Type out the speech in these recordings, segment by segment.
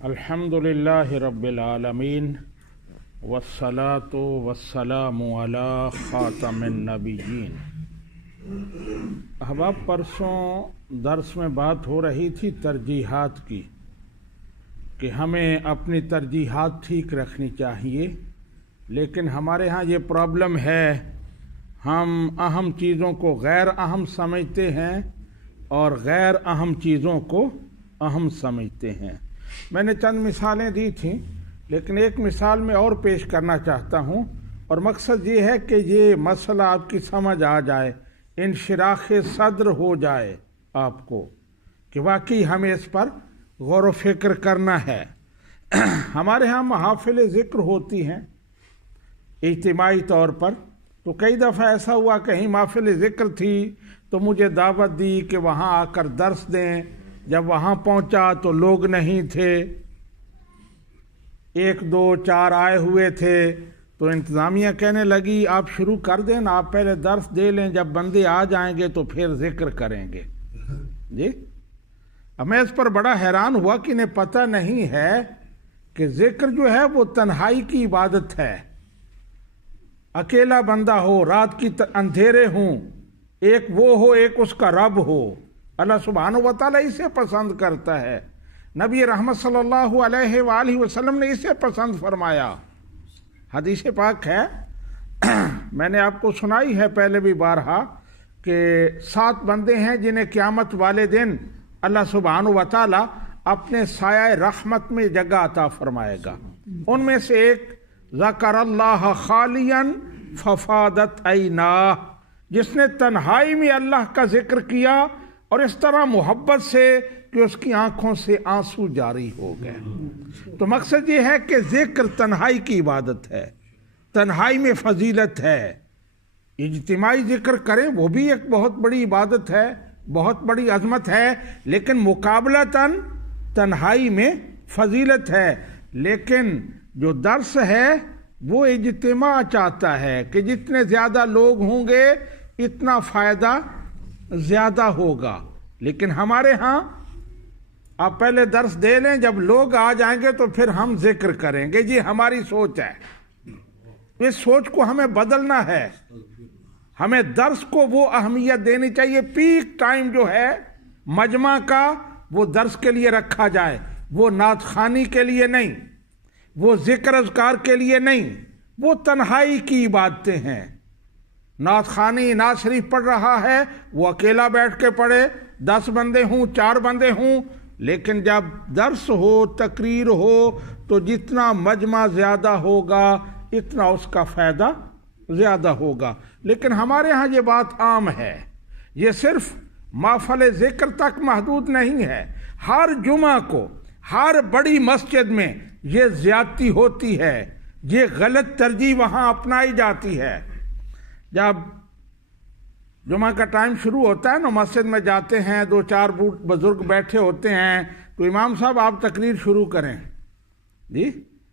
अल्हम्दुलिल्लाहि रब्बिल आलमीन वस्सलातु वस्सलामु अला खातमिन नबिय्यीन। अहबाब, परसों दर्स में बात हो रही थी तरजीहात की कि हमें अपनी तरजीहात ठीक रखनी चाहिए, लेकिन हमारे यहाँ ये प्रॉब्लम है, हम अहम चीज़ों को गैर अहम समझते हैं और गैर अहम चीज़ों को अहम समझते हैं। मैंने चंद मिसालें दी थीं, लेकिन एक मिसाल में और पेश करना चाहता हूँ, और मकसद ये है कि ये मसला आपकी समझ आ जाए, इंशिराख सद्र हो जाए आपको कि वाकई हमें इस पर गौर व फिक्र करना है। हमारे यहाँ महफिल ज़िक्र होती हैं इज्तिमाई तौर पर, तो कई दफ़ा ऐसा हुआ कहीं महफिल ज़िक्र थी तो मुझे दावत दी कि वहाँ आकर दर्स दें। जब वहाँ पहुँचा तो लोग नहीं थे, 1 2 4 आए हुए थे, तो इंतज़ामिया कहने लगी आप शुरू कर दें ना, आप पहले दर्स दे लें, जब बंदे आ जाएंगे तो फिर ज़िक्र करेंगे। जी, अब मैं इस पर बड़ा हैरान हुआ कि इन्हें पता नहीं है कि ज़िक्र जो है वो तन्हाई की इबादत है। अकेला बंदा हो, रात की अंधेरे हों, एक वो हो एक उसका रब हो, अल्लाह सुब्हानहू व तआला इसे पसंद करता है। नबी रहमत सल्लल्लाहु अलैहि वसल्लम ने इसे पसंद फरमाया। हदीस पाक है, मैंने आपको सुनाई है पहले भी बारहा, कि 7 बंदे हैं जिन्हें क़यामत वाले दिन अल्लाह सुब्हानहू व तआला अपने साया रहमत में जगह अता फरमाएगा। उनमें से एक ज़करल्लाह खालियन फफादत ऐना, जिसने तन्हाई में अल्लाह का जिक्र किया और इस तरह मोहब्बत से कि उसकी आंखों से आंसू जारी हो गए। तो मकसद ये है कि जिक्र तन्हाई की इबादत है, तन्हाई में फजीलत है। इज्तिमाई जिक्र करें वो भी एक बहुत बड़ी इबादत है, बहुत बड़ी अजमत है, लेकिन मुकाबलतन तन्हाई में फजीलत है। लेकिन जो दर्स है वो इज्तिमा चाहता है कि जितने ज़्यादा लोग होंगे इतना फ़ायदा ज़्यादा होगा। लेकिन हमारे यहाँ आप पहले दर्स दे लें, जब लोग आ जाएंगे तो फिर हम जिक्र करेंगे। जी, हमारी सोच है, इस सोच को हमें बदलना है। हमें दर्स को वो अहमियत देनी चाहिए। पीक टाइम जो है मजमा का वो दर्स के लिए रखा जाए, वो नात खानी के लिए नहीं, वो जिक्र अज़कार के लिए नहीं, वो तन्हाई की इबादतें हैं। नात खानी नात शरीफ पढ़ रहा है, वो अकेला बैठ के पढ़े, 10 बंदे हों 4 बंदे हों, लेकिन जब दर्स हो तकरीर हो तो जितना मजमा ज़्यादा होगा इतना उसका फ़ायदा ज़्यादा होगा। लेकिन हमारे यहाँ ये बात आम है, ये सिर्फ महफ़िल ज़िक्र तक महदूद नहीं है। हर जुमा को हर बड़ी मस्जिद में ये ज़्यादती होती है, ये गलत तरजीह वहाँ अपनाई जाती है। जब जुमा का टाइम शुरू होता है ना, मस्जिद में जाते हैं, 2-4 बुजुर्ग बैठे होते हैं, तो इमाम साहब आप तकरीर शुरू करें। जी,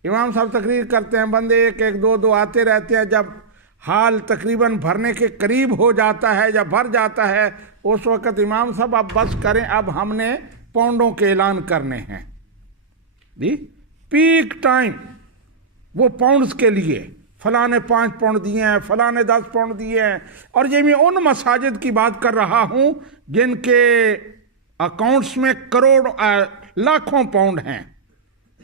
इमाम साहब तकरीर करते हैं, बंदे 1-1 2-2 आते रहते हैं। जब हाल तकरीबन भरने के करीब हो जाता है, जब भर जाता है, उस वक़्त इमाम साहब आप बस करें, अब हमने पौंडों के ऐलान करने हैं। जी, पीक टाइम वो पाउंड्स के लिए, फलां ने 5 पाउंड दिए हैं, फलां ने 10 पाउंड दिए हैं। और ये मैं उन मसाजिद की बात कर रहा हूँ जिनके अकाउंट्स में करोड़ लाखों पाउंड हैं।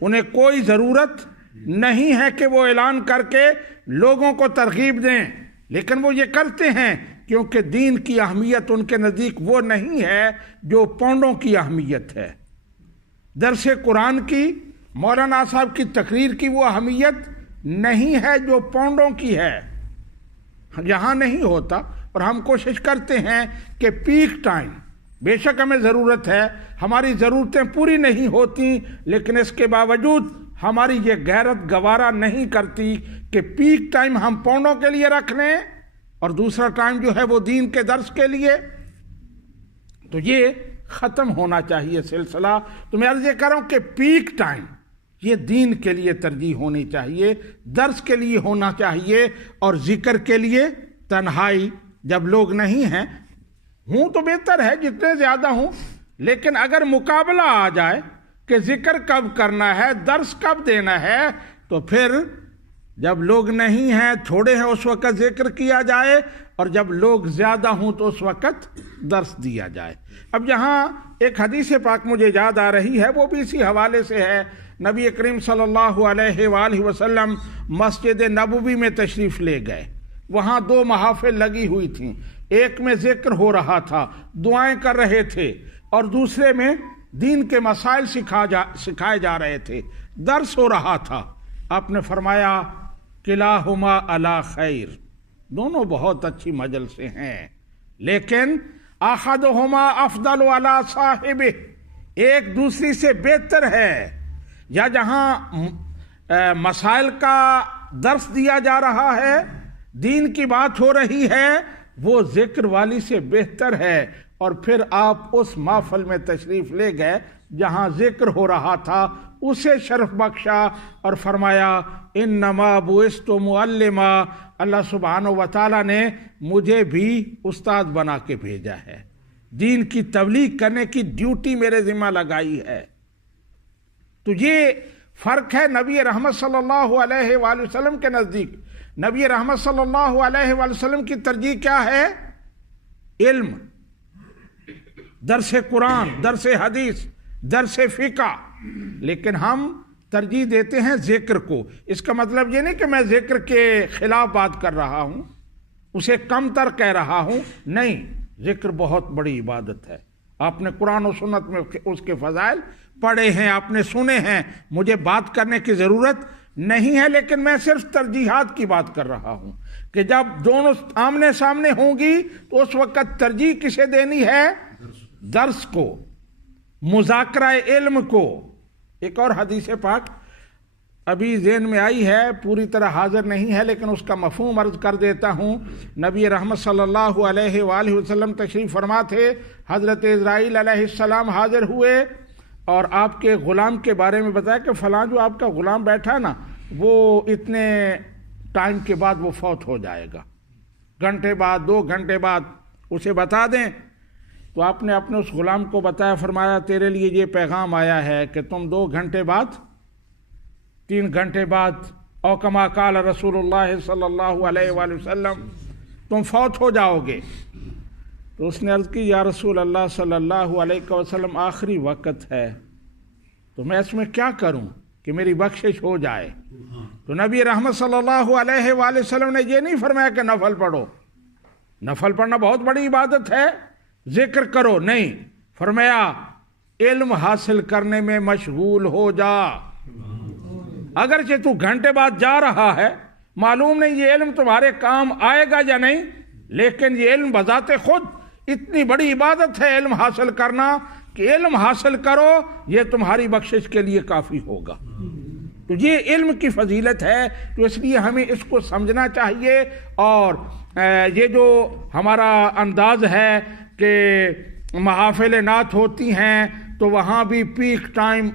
उन्हें कोई ज़रूरत नहीं है कि वो ऐलान करके लोगों को तरगीब दें, लेकिन वो ये करते हैं क्योंकि दीन की अहमियत उनके नज़दीक वो नहीं है जो पाउंडों की अहमियत है। दरस कुरान की, मौलाना साहब की तकरीर की वो अहमियत नहीं है जो पाउंडों की है। यहाँ नहीं होता, और हम कोशिश करते हैं कि पीक टाइम, बेशक हमें ज़रूरत है, हमारी ज़रूरतें पूरी नहीं होती, लेकिन इसके बावजूद हमारी ये गैरत गवारा नहीं करती कि पीक टाइम हम पाउंडों के लिए रख लें और दूसरा टाइम जो है वो दीन के दर्स के लिए। तो ये ख़त्म होना चाहिए सिलसिला। तो मैं अर्ज़ कर रहा हूँ कि पीक टाइम ये दीन के लिए तरजीह होनी चाहिए, दर्स के लिए होना चाहिए, और जिक्र के लिए तन्हाई जब लोग नहीं हैं, हूँ तो बेहतर है जितने ज़्यादा हूँ, लेकिन अगर मुकाबला आ जाए کہ ذکر کب کرنا ہے، درس کب دینا ہے، تو پھر جب لوگ نہیں ہیں، تھوڑے ہیں، اس وقت ذکر کیا جائے، اور جب لوگ زیادہ ہوں تو اس وقت درس دیا جائے۔ اب یہاں ایک حدیث پاک مجھے یاد آ رہی ہے، وہ بھی اسی حوالے سے ہے۔ نبی کریم صلی اللہ علیہ وآلہ وسلم مسجد نبوی میں تشریف لے گئے، وہاں 2 محافل لگی ہوئی تھیں، ایک میں ذکر ہو رہا تھا، دعائیں کر رہے تھے، اور دوسرے میں دین کے مسائل سکھائے جا رہے تھے، درس ہو رہا تھا۔ آپ نے فرمایا کلاہما علی خیر، دونوں بہت اچھی مجلسیں ہیں، لیکن احدہما افضل علی صاحبہ، ایک دوسری سے بہتر ہے۔ یا جہاں مسائل کا درس دیا جا رہا ہے، دین کی بات ہو رہی ہے، وہ ذکر والی سے بہتر ہے۔ اور پھر آپ اس محفل میں تشریف لے گئے جہاں ذکر ہو رہا تھا، اسے شرف بخشا اور فرمایا انما بعثت معلما، اللہ سبحانہ و تعالیٰ نے مجھے بھی استاد بنا کے بھیجا ہے، دین کی تبلیغ کرنے کی ڈیوٹی میرے ذمہ لگائی ہے۔ تو یہ فرق ہے نبی رحمت صلی اللہ علیہ وآلہ وسلم کے نزدیک۔ نبی رحمت صلی اللہ علیہ وآلہ وسلم کی ترجیح کیا ہے؟ علم، درس قرآن، درس حدیث، درس فقہ، لیکن ہم ترجیح دیتے ہیں ذکر کو۔ اس کا مطلب یہ نہیں کہ میں ذکر کے خلاف بات کر رہا ہوں، اسے کم تر کہہ رہا ہوں، نہیں، ذکر بہت بڑی عبادت ہے۔ آپ نے قرآن و سنت میں اس کے فضائل پڑھے ہیں، آپ نے سنے ہیں، مجھے بات کرنے کی ضرورت نہیں ہے، لیکن میں صرف ترجیحات کی بات کر رہا ہوں کہ جب دونوں آمنے سامنے ہوں گی تو اس وقت ترجیح کسے دینی ہے؟ درس کو، مذاکرہ علم کو۔ ایک اور حدیث پاک ابھی ذہن میں آئی ہے، پوری طرح حاضر نہیں ہے، لیکن اس کا مفہوم عرض کر دیتا ہوں۔ نبی رحمت صلی اللہ علیہ وآلہ وسلم تشریف فرما تھے، حضرت اسرائیل علیہ السلام حاضر ہوئے اور آپ کے غلام کے بارے میں بتایا کہ فلاں جو آپ کا غلام بیٹھا نا، وہ اتنے ٹائم کے بعد وہ فوت ہو جائے گا، گھنٹے بعد، 2 گھنٹے بعد اسے بتا دیں۔ تو آپ نے اپنے اس غلام کو بتایا، فرمایا تیرے لیے یہ پیغام آیا ہے کہ تم 2 گھنٹے بعد، 3 گھنٹے بعد، او کما قال رسول اللہ صلی اللہ علیہ وآلہ وسلم، تم فوت ہو جاؤ گے۔ تو اس نے عرض کی یا رسول اللہ صلی اللہ علیہ وسلم، آخری وقت ہے، تو میں اس میں کیا کروں کہ میری بخشش ہو جائے؟ تو نبی رحمت صلی اللہ علیہ وآلہ وسلم نے یہ نہیں فرمایا کہ نفل پڑھو، نفل پڑھنا بہت بڑی عبادت ہے، ذکر کرو، نہیں، فرمایا علم حاصل کرنے میں مشغول ہو جا۔ اگرچہ تو گھنٹے بعد جا رہا ہے، معلوم نہیں یہ علم تمہارے کام آئے گا یا نہیں، لیکن یہ علم بذات خود اتنی بڑی عبادت ہے علم حاصل کرنا کہ علم حاصل کرو، یہ تمہاری بخشش کے لیے کافی ہوگا۔ تو یہ علم کی فضیلت ہے، تو اس لیے ہمیں اس کو سمجھنا چاہیے۔ اور یہ جو ہمارا انداز ہے کہ محافل نعت ہوتی ہیں تو وہاں بھی پیک ٹائم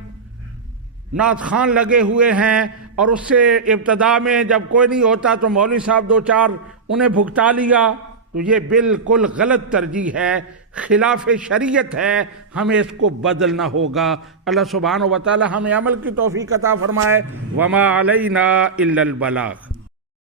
نعت خوان لگے ہوئے ہیں، اور اس سے ابتدا میں جب کوئی نہیں ہوتا تو مولوی صاحب 2-4 انہیں بھگتا لیا، تو یہ بالکل غلط ترجیح ہے، خلاف شریعت ہے، ہمیں اس کو بدلنا ہوگا۔ اللہ سبحانہ و تعالی ہمیں عمل کی توفیق عطا فرمائے۔ وما علینا الا البلاغ۔